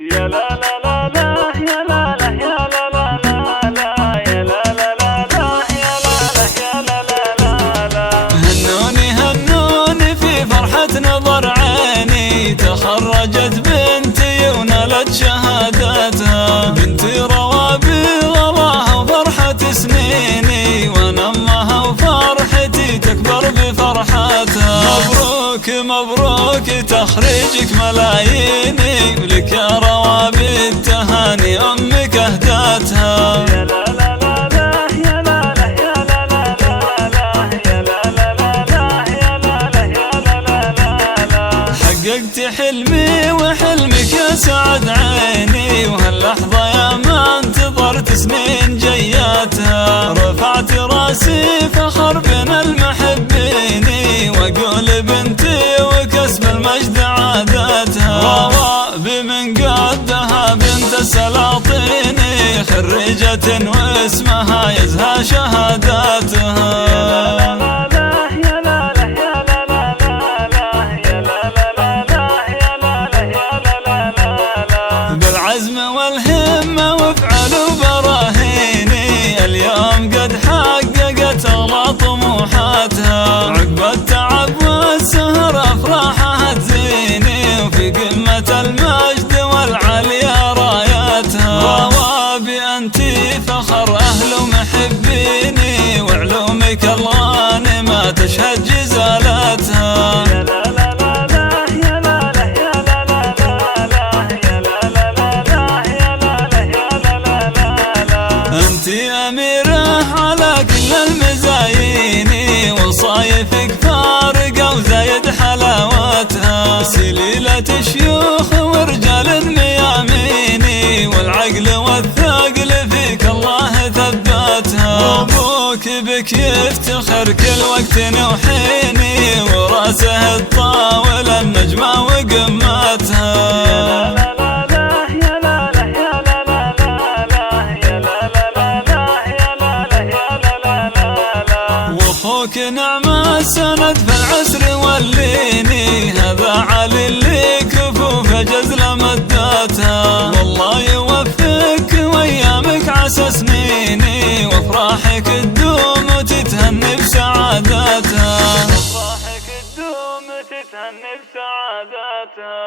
يا لا لا لا لا يا لا لا يا لا لا لا لا يا لا لا لا لا يا لا لا يا لا لا لا لا. هنوني هنوني في فرحة نظر عيني، تخرجت بنتي ونالت شهادتها. بنتي روابي غلاها وفرحة سنيني، وانا امها وفرحتي تكبر بفرحتها. مبروك مبروك تخريجك ملاييني، ولك يا روابي التهاني امك اهداتها. يا لا لا لا لا يا لا لا يا لا لا لا لا يا لا لا لا لا يا لا لا يا لا لا لا لا. حققت حلمي وحلمك يا سعد عيني، وهاللحظة يا ما انتظرت سنين جياتها. رفعت راسي فخر بين المحبيني، واقول بنتي وكسب المجد عادتها. روابي من قدها بنت السلاطيني، خريجة واسمها يزهى شهاداتها. بالعزم والهمة وافعل براهيني، اليوم قد حققت اغلى طموحاتها. عقب التعب والسهر افراحها تزيني، وفي قمة المجد والعليا راياتها. روابي انتي فخر اهل ومحبيني، وعلومك الغانمة تشهد جزالاتها. انتي اميرة على كل المزاييني، وصايفك فارقة وزايد حلاوتها. سليلة شيوخ ورجال مياميني، والعقل والثقل فيك الله ثبتها. ابوك بك يفتخر كل وقت وحيني، وراسه الطاول النجمة وقمتها. واخوك نعمة السند في العسر والليني، هذا علي اللي كفوف جزل مدتها. والله يوفقك وايامك عسى سنيني، وافراحك تدوم وتتهني بسعادتها. افراحك تدوم وتتهني بسعادتها.